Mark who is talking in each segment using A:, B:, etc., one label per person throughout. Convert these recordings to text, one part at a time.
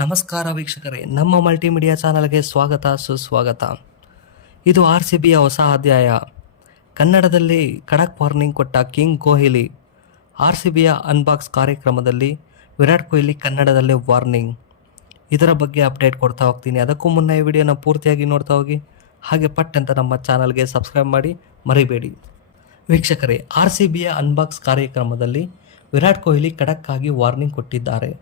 A: ನಮಸ್ಕಾರ ವೀಕ್ಷಕರೇ, ನಮ್ಮ ಮಲ್ಟಿಮೀಡಿಯಾ ಚಾನಲ್ಗೆ ಸ್ವಾಗತ, ಸುಸ್ವಾಗತ. ಇದು ಆರ್ ಸಿ ಬಿಯ ಹೊಸ ಅಧ್ಯಾಯ. ಕನ್ನಡದಲ್ಲಿ ಖಡಕ್ ವಾರ್ನಿಂಗ್ ಕೊಟ್ಟ ಕಿಂಗ್ ಕೊಹ್ಲಿ ಆರ್ ಸಿ ಬಿಯ ಅನ್ಬಾಕ್ಸ್ ಕಾರ್ಯಕ್ರಮದಲ್ಲಿ ವಿರಾಟ್ ಕೊಹ್ಲಿ ಕನ್ನಡದಲ್ಲಿ ವಾರ್ನಿಂಗ್. ಇದರ ಬಗ್ಗೆ ಅಪ್ಡೇಟ್ ಕೊಡ್ತಾ ಹೋಗ್ತೀನಿ. ಅದಕ್ಕೂ ಮುನ್ನ ಈ ವಿಡಿಯೋನ ಪೂರ್ತಿಯಾಗಿ ನೋಡ್ತಾ ಹೋಗಿ, ಹಾಗೆ ಪಟ್ ಅಂತ ನಮ್ಮ ಚಾನಲ್ಗೆ ಸಬ್ಸ್ಕ್ರೈಬ್ ಮಾಡಿ ಮರಿಬೇಡಿ. ವೀಕ್ಷಕರೇ ಆರ್ ಸಿ ಬಿಯ ಅನ್ಬಾಕ್ಸ್ ಕಾರ್ಯಕ್ರಮದಲ್ಲಿ ವಿರಾಟ್ ಕೊಹ್ಲಿ ಖಡಕ್ ಆಗಿ ವಾರ್ನಿಂಗ್ ಕೊಟ್ಟಿದ್ದಾರೆ.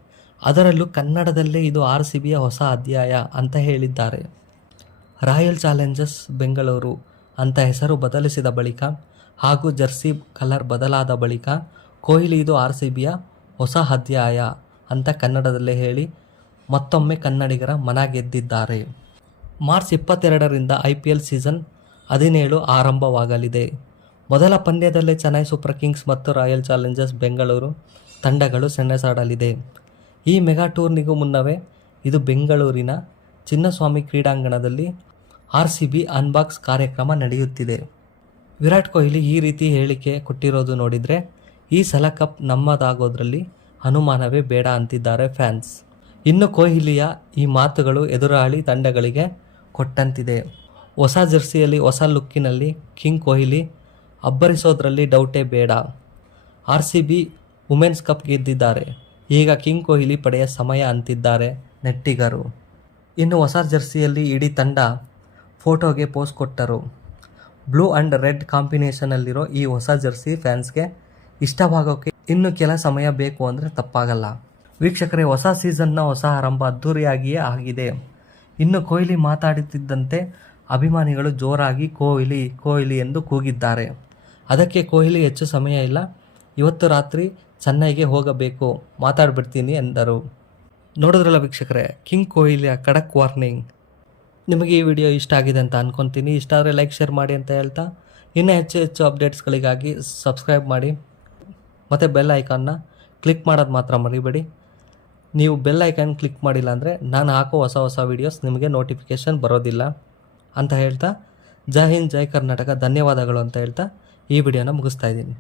A: ಅದರಲ್ಲೂ ಕನ್ನಡದಲ್ಲೇ ಇದು ಆರ್ ಸಿ ಬಿಯ ಹೊಸ ಅಧ್ಯಾಯ ಅಂತ ಹೇಳಿದ್ದಾರೆ. ರಾಯಲ್ ಚಾಲೆಂಜರ್ಸ್ ಬೆಂಗಳೂರು ಅಂತ ಹೆಸರು ಬದಲಿಸಿದ ಬಳಿಕ ಹಾಗೂ ಜರ್ಸಿ ಕಲರ್ ಬದಲಾದ ಬಳಿಕ ಕೊಹ್ಲಿ ಇದು ಆರ್ ಸಿ ಬಿಯ ಹೊಸ ಅಧ್ಯಾಯ ಅಂತ ಕನ್ನಡದಲ್ಲೇ ಹೇಳಿ ಮತ್ತೊಮ್ಮೆ ಕನ್ನಡಿಗರ ಮನ ಗೆದ್ದಿದ್ದಾರೆ. ಮಾರ್ಚ್ ಇಪ್ಪತ್ತೆರಡರಿಂದ ಐ ಪಿ ಎಲ್ ಸೀಸನ್ ಹದಿನೇಳು ಆರಂಭವಾಗಲಿದೆ. ಮೊದಲ ಪಂದ್ಯದಲ್ಲೇ ಚೆನ್ನೈ ಸೂಪರ್ ಕಿಂಗ್ಸ್ ಮತ್ತು ರಾಯಲ್ ಚಾಲೆಂಜರ್ಸ್ ಬೆಂಗಳೂರು ತಂಡಗಳು ಸೆಣಸಾಡಲಿದೆ. ಈ ಮೆಗಾ ಟೂರ್ನಿಗೂ ಮುನ್ನವೇ ಇದು ಬೆಂಗಳೂರಿನ ಚಿನ್ನಸ್ವಾಮಿ ಕ್ರೀಡಾಂಗಣದಲ್ಲಿ ಆರ್ ಸಿ ಬಿ ಅನ್ಬಾಕ್ಸ್ ಕಾರ್ಯಕ್ರಮ ನಡೆಯುತ್ತಿದೆ. ವಿರಾಟ್ ಕೊಹ್ಲಿ ಈ ರೀತಿ ಹೇಳಿಕೆ ಕೊಟ್ಟಿರೋದು ನೋಡಿದರೆ, ಈ ಸಲ ಕಪ್ ನಮ್ಮದಾಗೋದ್ರಲ್ಲಿ ಅನುಮಾನವೇ ಬೇಡ ಅಂತಿದ್ದಾರೆ ಫ್ಯಾನ್ಸ್. ಇನ್ನು ಕೊಹ್ಲಿಯ ಈ ಮಾತುಗಳು ಎದುರಾಳಿ ತಂಡಗಳಿಗೆ ಕೊಟ್ಟಂತಿದೆ. ಹೊಸ ಜರ್ಸಿಯಲ್ಲಿ ಹೊಸ ಲುಕ್ಕಿನಲ್ಲಿ ಕಿಂಗ್ ಕೊಹ್ಲಿ ಅಬ್ಬರಿಸೋದ್ರಲ್ಲಿ ಡೌಟೇ ಬೇಡ. R C B women's cup ಗೆದ್ದಿದ್ದಾರೆ. ಈಗ ಕಿಂಗ್ ಕೊಹ್ಲಿ ಪಡೆಯ ಸಮಯ ಅಂತಿದ್ದಾರೆ, ನೆಟ್ಟಿಗರು. ಇನ್ನು ಹೊಸ ಜರ್ಸಿಯಲ್ಲಿ ಇಡೀ ತಂಡ ಫೋಟೋಗೆ ಪೋಸ್ ಕೊಟ್ಟರು. ಬ್ಲೂ ಆ್ಯಂಡ್ ರೆಡ್ ಕಾಂಬಿನೇಷನಲ್ಲಿರೋ ಈ ಹೊಸ ಜರ್ಸಿ ಫ್ಯಾನ್ಸ್ಗೆ ಇಷ್ಟವಾಗೋಕ್ಕೆ ಇನ್ನು ಕೆಲ ಸಮಯ ಬೇಕು ಅಂದರೆ ತಪ್ಪಾಗಲ್ಲ. ವೀಕ್ಷಕರೇ, ಹೊಸ ಸೀಸನ್ನ ಹೊಸ ಆರಂಭ ಅದ್ಧೂರಿಯಾಗಿಯೇ ಆಗಿದೆ. ಇನ್ನು ಕೊಹ್ಲಿ ಮಾತಾಡುತ್ತಿದ್ದಂತೆ ಅಭಿಮಾನಿಗಳು ಜೋರಾಗಿ ಕೊಹ್ಲಿ ಕೊಹ್ಲಿ ಎಂದು ಕೂಗಿದ್ದಾರೆ. ಅದಕ್ಕೆ ಕೊಹ್ಲಿ ಹೆಚ್ಚು ಸಮಯ ಇಲ್ಲ. ಇವತ್ತು ರಾತ್ರಿ ಚೆನ್ನೈಗೆ ಹೋಗಬೇಕು, ಮಾತಾಡ್ಬಿಡ್ತೀನಿ ಎಂದರು. ನೋಡಿದ್ರಲ್ಲ ವೀಕ್ಷಕರೇ, ಕಿಂಗ್ ಕೊಹ್ಲಿಯ ಖಡಕ್ ವಾರ್ನಿಂಗ್. ನಿಮಗೆ ಈ ವಿಡಿಯೋ ಇಷ್ಟ ಆಗಿದೆ ಅಂತ ಅನ್ಕೊತೀನಿ. ಇಷ್ಟ ಆದರೆ ಲೈಕ್, ಶೇರ್ ಮಾಡಿ ಅಂತ ಹೇಳ್ತಾ, ಇನ್ನೂ ಹೆಚ್ಚು ಹೆಚ್ಚು ಅಪ್ಡೇಟ್ಸ್ಗಳಿಗಾಗಿ ಸಬ್ಸ್ಕ್ರೈಬ್ ಮಾಡಿ. ಮತ್ತು ಬೆಲ್ ಐಕಾನ್ನ ಕ್ಲಿಕ್ ಮಾಡೋದು ಮಾತ್ರ ಮರಿಬೇಡಿ. ನೀವು ಬೆಲ್ ಐಕಾನ್ ಕ್ಲಿಕ್ ಮಾಡಿಲ್ಲ ಅಂದರೆ ನಾನು ಹಾಕೋ ಹೊಸ ಹೊಸ ವೀಡಿಯೋಸ್ ನಿಮಗೆ ನೋಟಿಫಿಕೇಷನ್ ಬರೋದಿಲ್ಲ ಅಂತ ಹೇಳ್ತಾ, ಜೈ ಹಿಂದ್, ಜೈ ಕರ್ನಾಟಕ, ಧನ್ಯವಾದಗಳು ಅಂತ ಹೇಳ್ತಾ ಈ ವಿಡಿಯೋನ ಮುಗಿಸ್ತಾ ಇದ್ದೀನಿ.